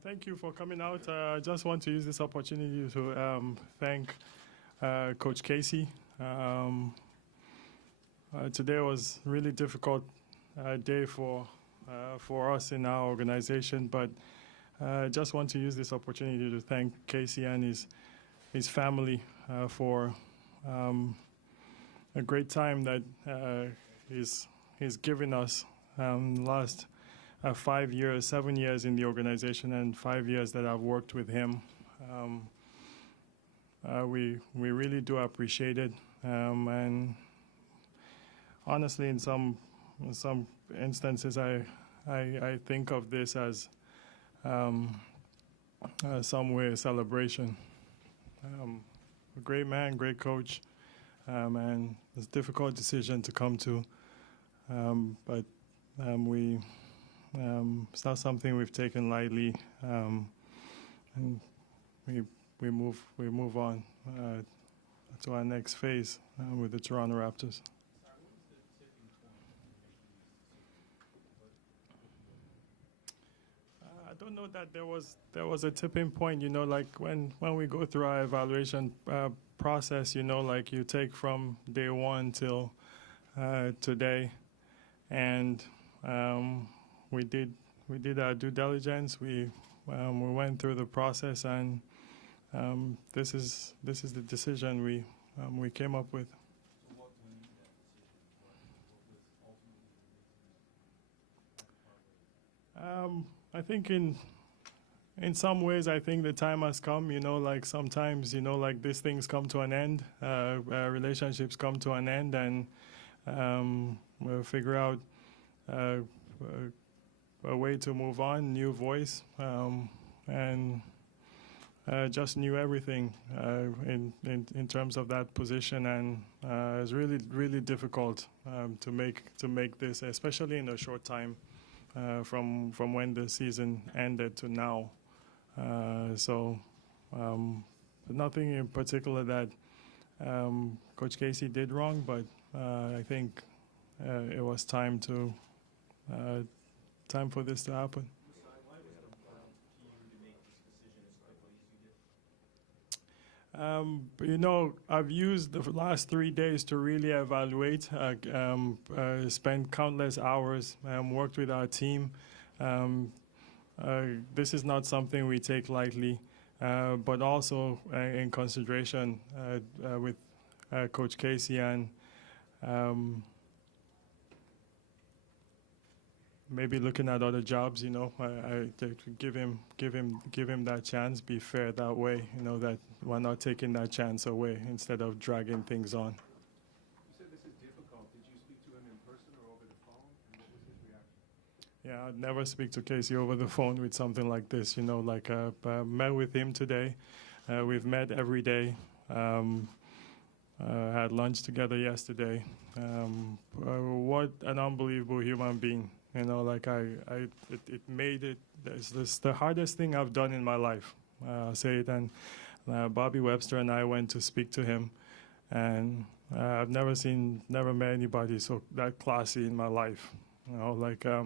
Thank you for coming out. I just want to use this opportunity to thank Coach Casey. Today was a really difficult day for us in our organization, but I just want to use this opportunity to thank Casey and his family for a great time that he's given us last 5 years, 7 years in the organization, and 5 years that I've worked with him. We really do appreciate it, and honestly, in some instances, I think of this as some way a celebration. A great man, great coach, and it's a difficult decision to come to, but it's not something we've taken lightly, and we move on to our next phase with the Toronto Raptors. I don't know that there was a tipping point. You know, like when we go through our evaluation process, you know, like you take from day one till today, and we did our due diligence. We went through the process, and this is the decision we came up with. So what went into that decision? What was ultimately I think in some ways, I think the time has come. You know, like sometimes, you know, like these things come to an end, relationships come to an end, and we'll figure out a way to move on, new voice, and just knew everything in terms of that position, and it's really difficult to make this, especially in a short time from when the season ended to now. So nothing in particular that Coach Casey did wrong, but I think it was time for this to happen. Why was it important to you to make this decision as quickly as you did? You know, I've used the last 3 days to really evaluate, spent countless hours, worked with our team. This is not something we take lightly, but also in consideration with Coach Casey, and maybe looking at other jobs. You know, I give him that chance. Be fair that way. You know, that we're not taking that chance away instead of dragging things on. You said this is difficult. Did you speak to him in person or over the phone? And what was his reaction? Yeah, I'd never speak to Casey over the phone with something like this. You know, like I met with him today. We've met every day. Had lunch together yesterday. What an unbelievable human being. You know, like it made it. This the hardest thing I've done in my life. I'll say it. And Bobby Webster and I went to speak to him, and I've never met anybody so that classy in my life. You know, like I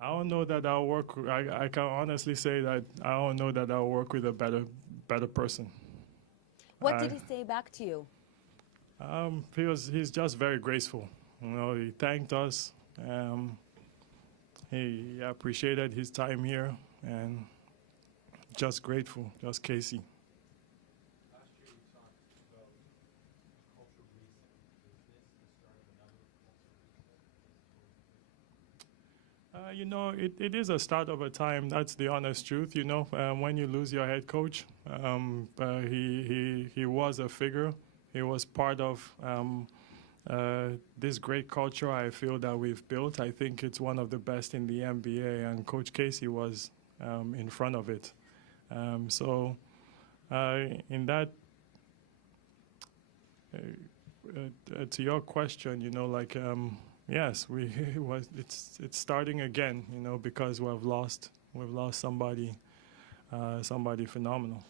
don't know that I'll work. I can honestly say that I don't know that I'll work with a better person. What did he say back to you? He's just very graceful. You know, he thanked us. He appreciated his time here, and just grateful, just Casey. Last year we talked about culture reset. Is this the start of another culture reset? You know, it is a start of a time. That's the honest truth. You know, when you lose your head coach, he was a figure. He was part of this great culture I feel that we've built. I think it's one of the best in the NBA, and Coach Casey was in front of it. So in that, to your question, you know, like yes, it's starting again. You know, because we've lost somebody phenomenal.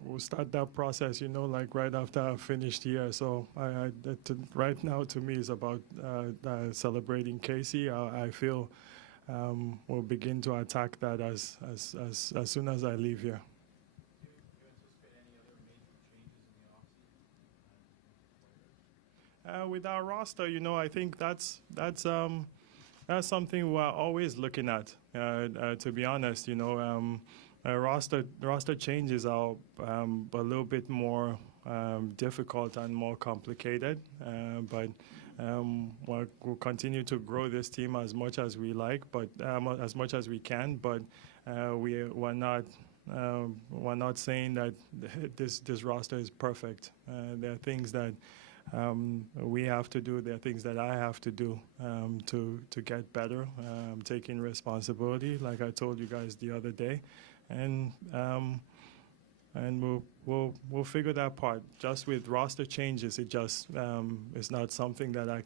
we'll start that process, you know, like right after I finished here. So right now to me is about celebrating Casey. I feel we'll begin to attack that as soon as I leave here. Do you anticipate any other major changes in the offseason? With our roster, you know, I think that's something we're always looking at. To be honest, you know, roster changes are a little bit more difficult and more complicated. But we'll continue to grow this team as much as we like, but as much as we can. But we're not saying that this roster is perfect. There are things that we have to do. There are things that I have to do to get better. Taking responsibility, like I told you guys the other day, and we'll figure that part. Just with roster changes, it's not something that I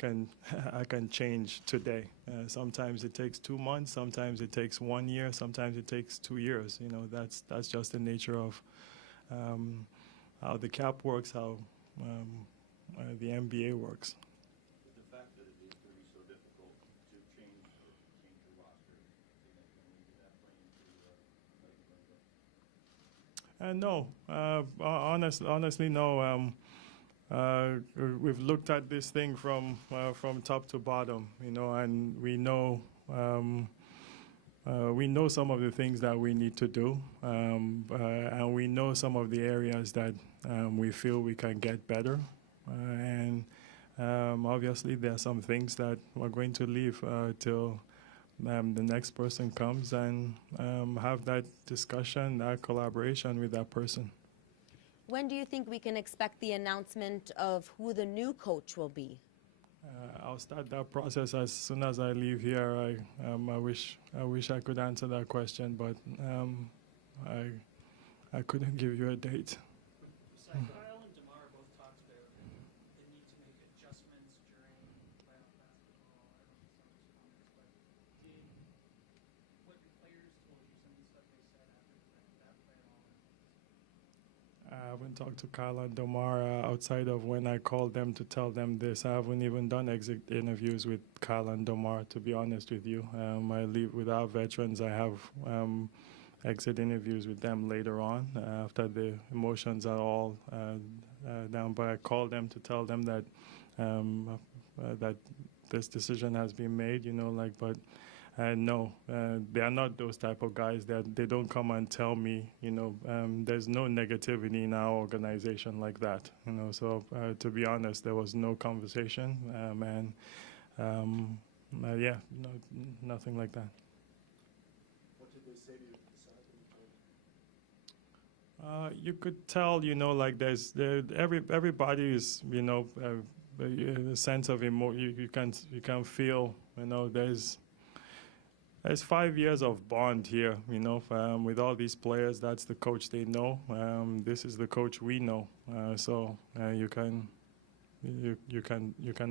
can change today. Sometimes it takes 2 months. Sometimes it takes 1 year. Sometimes it takes 2 years. You know, that's just the nature of how the cap works, how the NBA works. The fact that it is going to be so difficult to change your roster, significantly, did that play into No, honestly, no. We've looked at this thing from top to bottom, you know, and we know some of the things that we need to do, and we know some of the areas that we feel we can get better. And obviously, there are some things that we're going to leave till the next person comes and have that discussion, that collaboration with that person. When do you think we can expect the announcement of who the new coach will be? I'll start that process as soon as I leave here. I wish I could answer that question, but I couldn't give you a date. Kyle and DeMar both talked about the need to make adjustments during playoff basketball. I don't know if some of this comments, but what your players told you, some of the stuff they said after that play at all? I haven't talked to Kyle and DeMar outside of when I called them to tell them this. I haven't even done exit interviews with Kyle and DeMar, to be honest with you. I leave with our veterans. I have exit interviews with them later on after the emotions are all down. But I called them to tell them that that this decision has been made. You know, like, but. No, they are not those type of guys that they don't come and tell me, you know, there's no negativity in our organization like that, you know. So to be honest, there was no conversation, yeah, no, nothing like that. What did they say to you beside when you told them? You could tell, you know, like everybody is, you know, a sense of you can feel, you know, there's 5 years of bond here, you know, with all these players. That's the coach they know. This is the coach we know. So you can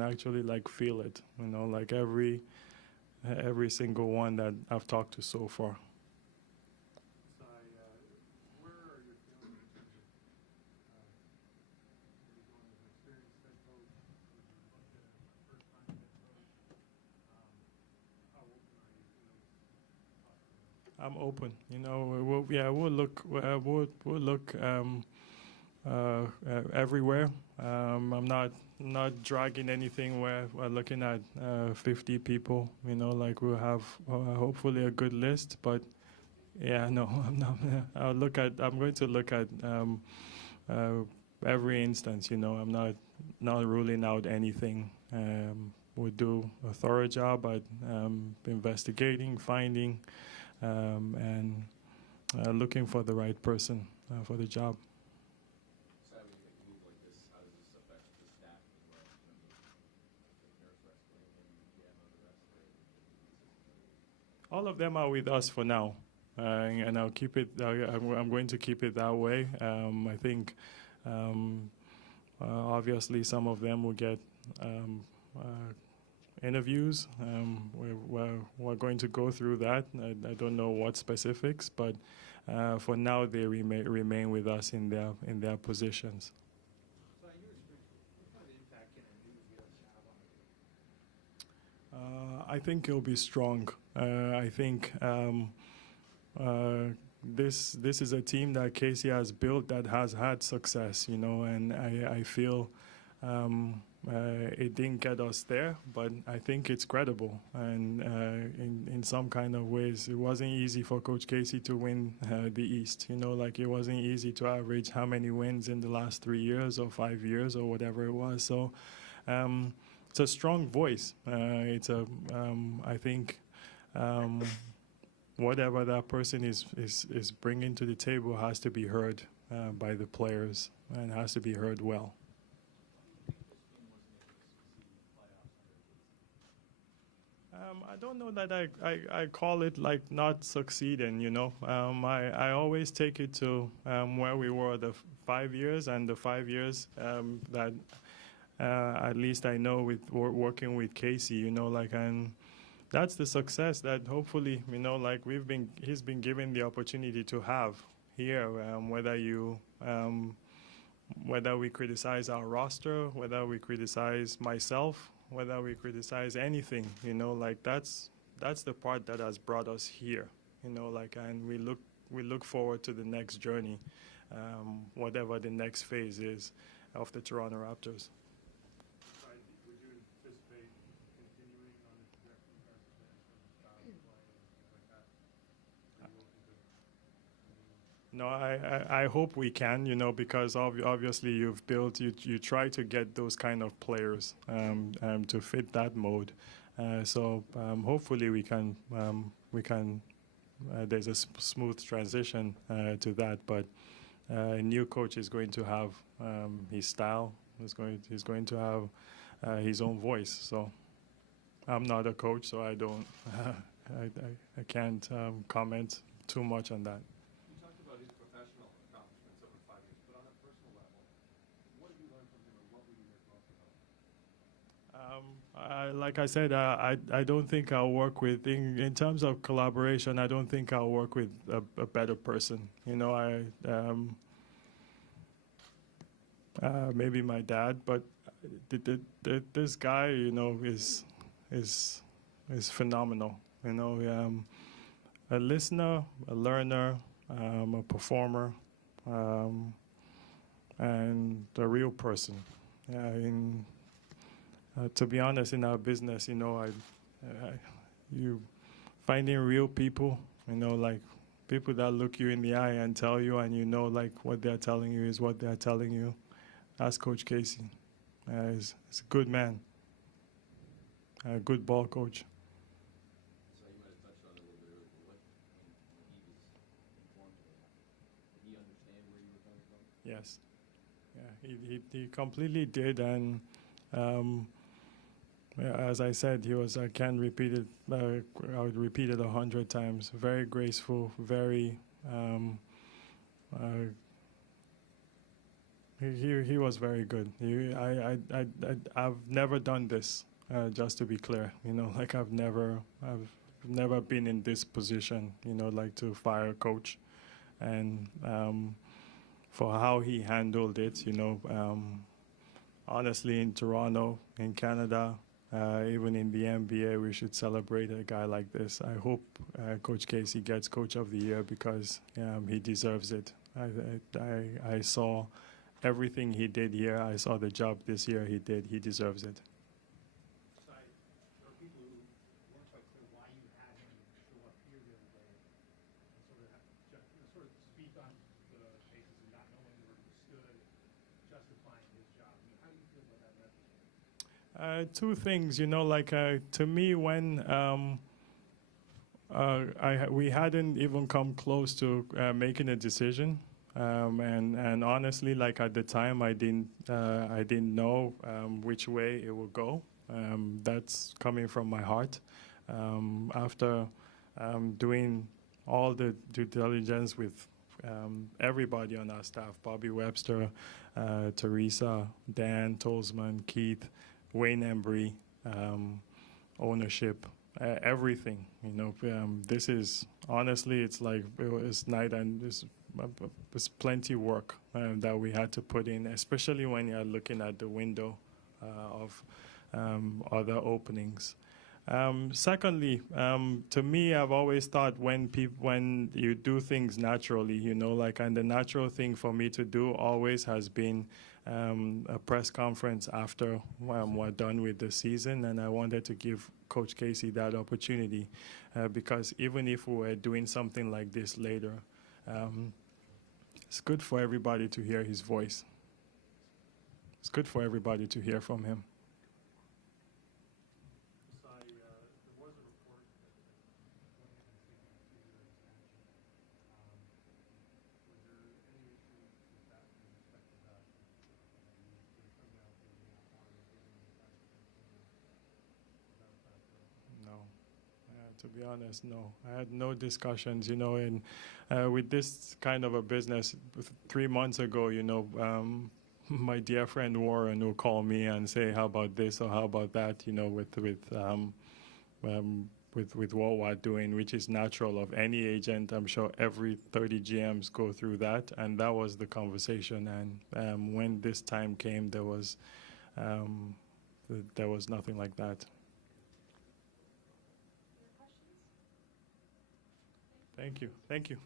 actually like feel it, you know, like every single one that I've talked to so far. Where are your feelings in terms of maybe going as an experienced head coach? Would you look at a first-time head coach? How open are you to those possibilities? I'm open. You know, we'll look everywhere. I'm not dragging anything where we're looking at 50 people. You know, like we'll have hopefully a good list. But yeah, no, I'm not. I'm going to look at every instance. You know, I'm not ruling out anything. We'll do a thorough job at investigating, finding, and looking for the right person for the job. Sadly, you make a move like this, how does this affect the staff as well in terms of the nurse wrestling and GM of the rest? All of them are with us for now, and I'll keep it. I'm going to keep it that way. I think obviously some of them will get interviews. We're going to go through that. I don't know what specifics, but for now, they remain with us in their positions. So in your experience, what kind of impact can a new guest have on the team? I think it'll be strong. I think this is a team that Casey has built that has had success, you know, and I feel it didn't get us there, but I think it's credible. And in some kind of ways, it wasn't easy for Coach Casey to win the East. You know, like it wasn't easy to average how many wins in the last 3 years or 5 years or whatever it was. So it's a strong voice. I think whatever that person is bringing to the table has to be heard by the players and has to be heard well. I don't know that I call it like not succeeding, you know. I always take it to where we were the 5 years and the 5 years that at least I know with working with Casey, you know, like, and that's the success that hopefully, you know, like he's been given the opportunity to have here, whether we criticize our roster, whether we criticize myself, whether we criticize anything, you know, like that's the part that has brought us here, you know, like, and we look forward to the next journey, whatever the next phase is of the Toronto Raptors. Would you anticipate continuing on the trajectory you guys have been from style of play and things like that? Are you looking to No, I hope we can, you know, because obviously you've built, you try to get those kind of players to fit that mode. So hopefully we can there's a smooth transition to that. But a new coach is going to have his style. He's going to have his own voice. So I'm not a coach, so I don't I can't comment too much on that. You talked about his professional accomplishments over 5 years, but on a personal level, what did you learn from him, or what were you most about? Like I said, I don't think I'll work with, in terms of collaboration, I don't think I'll work with a better person. You know, maybe my dad, but this guy, you know, is phenomenal. You know, a listener, a learner, a performer, and a real person. To be honest, in our business, you know, you finding real people, you know, like people that look you in the eye and tell you, and you know, like what they're telling you is what they're telling you. That's Coach Casey. He's a good man, a good ball coach. So you might have touched on it a little bit earlier, but when he was informed of it, did he understand where you were coming from? Yes. Yeah, he completely did, and as I said, I can't repeat it. I would repeat it 100 times. Very graceful, very. He was very good. I've never done this. Just to be clear, you know, like I've never been in this position. You know, like to fire a coach, and for how he handled it, you know. Honestly, in Toronto, in Canada, even in the NBA, we should celebrate a guy like this. I hope Coach Casey gets Coach of the Year because he deserves it. I saw everything he did here. I saw the job this year he did. He deserves it. There are people who weren't quite clear why you had him show up here the other day and sort of speak on the basis of not knowing where he stood, justifying his job. I mean, how do you feel about that message? Two things, you know, like to me, when we hadn't even come close to making a decision, and honestly, like at the time, I didn't know which way it would go. That's coming from my heart. After doing all the due diligence with everybody on our staff, Bobby Webster, Teresa, Dan Tolzman, Keith, Wayne Embry, ownership, everything. You know, this is honestly, it's like it was night and there's plenty work that we had to put in, especially when you're looking at the window of other openings. Secondly, to me, I've always thought when you do things naturally, you know, like, and the natural thing for me to do always has been a press conference after we're done with the season, and I wanted to give Coach Casey that opportunity because even if we were doing something like this later, it's good for everybody to hear his voice. It's good for everybody to hear from him. Masai, there was a report that Dwane Casey considered expansion. Was there any issue with that in respect to that? You put down for the water given the fact that No. To be honest, no. I had no discussions, you know, and with this kind of a business, 3 months ago, you know, my dear friend Warren will call me and say, how about this or how about that, you know, with what we're doing, which is natural of any agent. I'm sure every 30 GMs go through that, and that was the conversation. And when this time came, there was nothing like that. Thank you. Thank you.